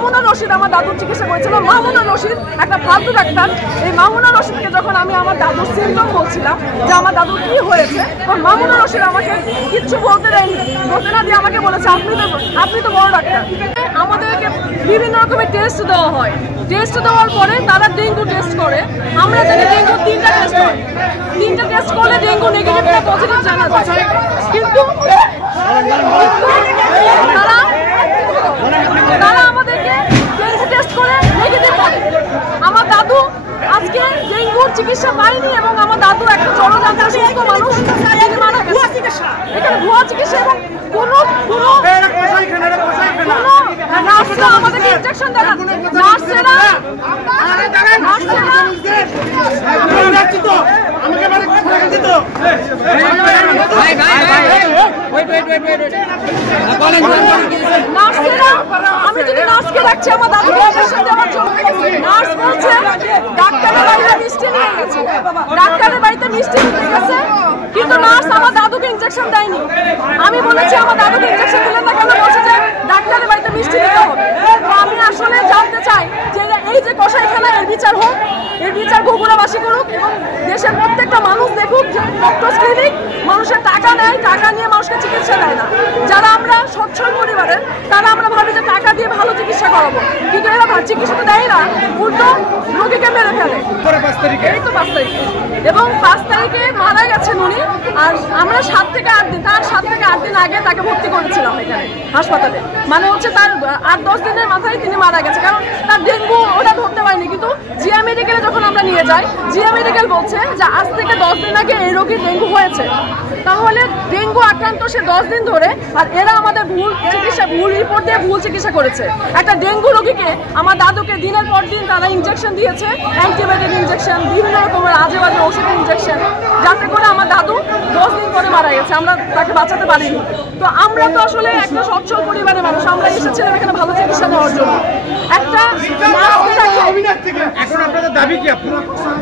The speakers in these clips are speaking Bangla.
মামুনুর রশিদ আমার দাদুর চিকিৎসা করেছিল। মামুনুর রশিদ একটা ফালতু ডাক্তার। এই মামুনুর রশিদকে যখন আমি আমার দাদুর সিমটম বলছিলাম যে আমার দাদুর কি হয়েছে, তখন মামুনুর রশিদ আমাকে কিচ্ছু বলতে দেয়নি, বলতে না দিয়ে আমাকে বলেছে আপনি তো বড় ডাক্তার। আমাদেরকে বিভিন্ন রকমের টেস্ট দেওয়া হয়, টেস্ট দেওয়ার পরে তারা ডেঙ্গু টেস্ট করে। আমরা জানি ডেঙ্গু 3টা টেস্ট হয়, 3টা টেস্ট করলে ডেঙ্গু নেগেটিভ না পজিটিভ জানা যায়, কিন্তু তারা আমাদেরকে ডেঙ্গু টেস্ট করে নেগেটিভ বলে। আমার দাদু আজকে ডেঙ্গুর চিকিৎসা পায়নি এবং আমার দাদু একটা জড়জান্ত্র সুস্থ মানুষ, তিনি মারা গেছে। এখানে ভুয়া চিকিৎসা এবং কোনো নার্সরা আমাদেরকে ইনজেকশন দেয় না। নার্সেরা আমি যদি নার্সকে রাখছি আমার দাদুকে ইনজেকশন দেওয়ার জন্য, নার্স বলছে ডাক্তারের বাড়িতে মিষ্টি নিয়ে গেছে, ডাক্তারের বাড়িতে মিষ্টি নিয়ে গেছে, কিন্তু নার্স আমার দাদুকে ইনজেকশন দেয়নি। আমি বলেছি আমার দাদুকে ইনজেকশন দিলেন না কেন, বলছে যে ডাক্তারের বাড়িতে মিষ্টি দিতে হবে। তো আমি আসলে জানতে চাই যে এই যে কসাইখানা, এর বিচার হোক, এর বিচার বগুড়াবাসী করুক এবং দেশের প্রত্যেকটা মানুষ দেখুক যে ডক্টরস ক্লিনিক মানুষের টাকা নেয়, টাকা নিয়ে মানুষকে চিকিৎসা দেয় না। যারা আমরা সচ্ছল পরিবারের তারা আমরা ভাবি যে টাকা দিয়ে ভালো চিকিৎসা করাবো, কিন্তু এরা চিকিৎসা তো দেয় না, উল্টো রোগীকে মেরে ফেলে। এই তো 5 তারিখে, এবং 5 তারিখে মারা গেছেন উনি। আর আমরা 7 থেকে 8 দিন, তার 7 থেকে 8 দিন আগে তাকে ভর্তি করেছিলাম এখানে হাসপাতালে। মানে হচ্ছে তার 8-10 দিনের মাথায় তিনি মারা গেছে, কারণ তার ডেঙ্গু ওটা ধরতে পারেনি। কিন্তু জিয়া মেডিকেলে যখন আমরা নিয়ে যাই, জিয়া মেডিকেল বলছে যে আজ থেকে 10 দিন আগে এই রোগীর ডেঙ্গু হয়েছে। তাহলে ডেঙ্গু আক্রান্ত সে 10 দিন ধরে, আর এরা আমাদের ভুল চিকিৎসা, ভুল রিপোর্ট দিয়ে ভুল চিকিৎসা করেছে। একটা ডেঙ্গু রোগীকে আমার দাদুকে দিনের পর দিন তারা ইনজেকশন দিয়েছে, অ্যান্টিবায়োটিক ইনজেকশন, বিভিন্ন রকমের আজে বাজে ওষুধের ইনজেকশন, যাতে করে আমার দাদু 10 দিন পরে মারা গেছে, আমরা তাকে বাঁচাতে পারিনি। তো আমরা তো আসলে একটা সচ্ছল পরিবারের মানুষ, আমরা এসেছিলাম এখানে ভালো চিকিৎসা নেওয়ার জন্য। একটা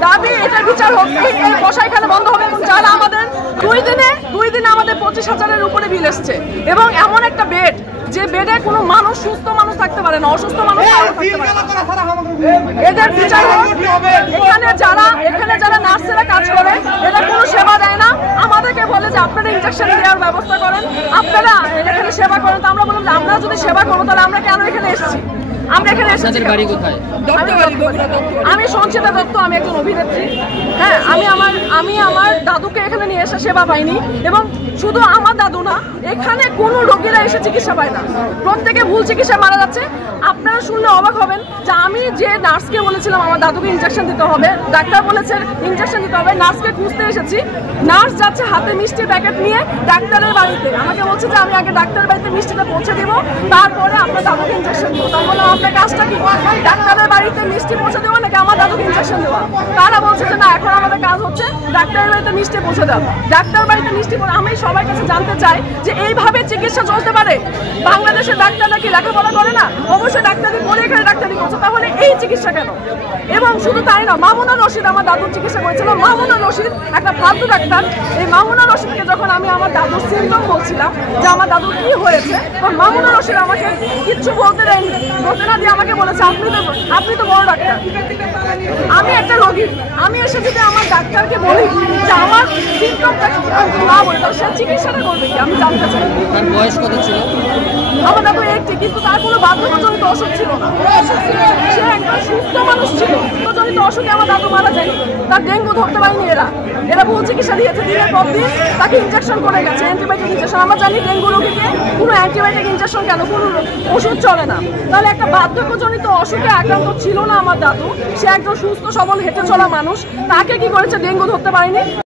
দাবি এটার বিচার হোক, এই কসাইখানা বন্ধ হবে। এবং যারা আমাদের 2 দিনে আমাদের 25,000-এর উপরে বিল এসছে, এবং এমন একটা বেড যে বেডে কোনো মানুষ, সুস্থ মানুষ থাকতে পারে না, অসুস্থ মানুষ থাকতে পারে না। এদের বিচার হোক। এখানে যারা নার্সেরা কাজ করে এরা কোনো সেবা দেয় না, আমাদেরকে বলে যে আপনারা ইনজেকশন দেওয়ার ব্যবস্থা করেন, আপনারা এখানে সেবা করেন। তো আমরা বললাম যে আমরা যদি সেবা করবো তাহলে আমরা কেন এখানে এসেছি? আমরা এখানে এসেছি। আমি সঞ্চিতা দত্ত, আমি একজন অভিনেত্রী। হ্যাঁ, আমি আমার দাদুকে এখানে নিয়ে এসে সেবা পাইনি, এবং শুধু আমার দাদু না, এখানে কোনো রোগীরা এসে চিকিৎসা পায় না, প্রত্যেকে ভুল চিকিৎসা মারা যাচ্ছে। আপনারা শুনলে অবাক হবেন যে আমি যে নার্সকে বলেছিলাম আমার দাদুকে ইনজেকশন দিতে হবে, ডাক্তার বলেছে ইনজেকশন দিতে হবে, নার্সকে খুঁজতে এসেছি। নার্স যাচ্ছে হাতে মিষ্টি প্যাকেট নিয়ে ডাক্তারের বাড়িতে, আমাকে বলছে যে আমি আগে ডাক্তারের বাড়িতে মিষ্টিটা পৌঁছে দিব, তারপরে আপনার দাদুকে ইনজেকশন দেবো। তার বললাম আপনার কাজটা কি, ডাক্তারের বাড়িতে মিষ্টি পৌঁছে দেওয়া নাকি আমার দাদুকে ইনজেকশন দেওয়া? তারা বলছে যে না, এখন আমাদের কাজ হচ্ছে ডাক্তারের বাড়িতে মিষ্টি পৌঁছে দেওয়া। ডাক্তার বাড়িতে মিষ্টি, আমি সবার কাছে জানতে চাই যে এইভাবে চিকিৎসা চলতে পারে? বাংলাদেশের ডাক্তাররা কি লেখাপড়া করে না? অবশ্যই ডাক্তারি পড়ে এখানে ডাক্তারি করছে, তাহলে এই চিকিৎসা কেন? এবং শুধু তাই না, মামুনুর রশিদ আমার দাদুর চিকিৎসা করেছিল। মামুনুর রশিদ একটা ফালতু ডাক্তার। এই মামুনুর রশিদকে যখন আমি আমার দাদুর সিমটম বলছিলাম যে আমার দাদুর কি হয়েছে, তখন মামুনুর রশিদ আমাকে কিচ্ছু বলতে দেয়নি, বলতে না দিয়ে আমাকে বলেছে আপনি তো বড় ডাক্তার। আমি একটা রোগী, আমি এসে যদি আমার ডাক্তারকে বলি যে আমার সিমটমটা না বলে, তাহলে সে চিকিৎসাটা করবে কি? আমি জানতে চাই। তার বয়স কত ছিল? আমার দাদু 80, কিন্তু তার কোনো বার্ধক্যজনিত অসুখ ছিল না, সে একজন সুস্থ মানুষ ছিল। বার্ধক্যজনিত অসুখে আমার দাদু মারা যায়নি, তার ডেঙ্গু ধরতে পারেনি। এরা ভুল চিকিৎসা দিয়েছে, দিনের পর দিন তাকে ইনজেকশন করে গেছে, অ্যান্টিবায়োটিক ইনজেকশন। আমরা জানি ডেঙ্গু রোগীকে কোনো অ্যান্টিবায়োটিক ইনজেকশন কেন, কোনো ওষুধ চলে না। তাহলে একটা বার্ধক্যজনিত অসুখে আক্রান্ত ছিল না আমার দাদু, সে একজন সুস্থ সবল হেঁটে চলা মানুষ, তাকে কি করেছে? ডেঙ্গু ধরতে পারেনি।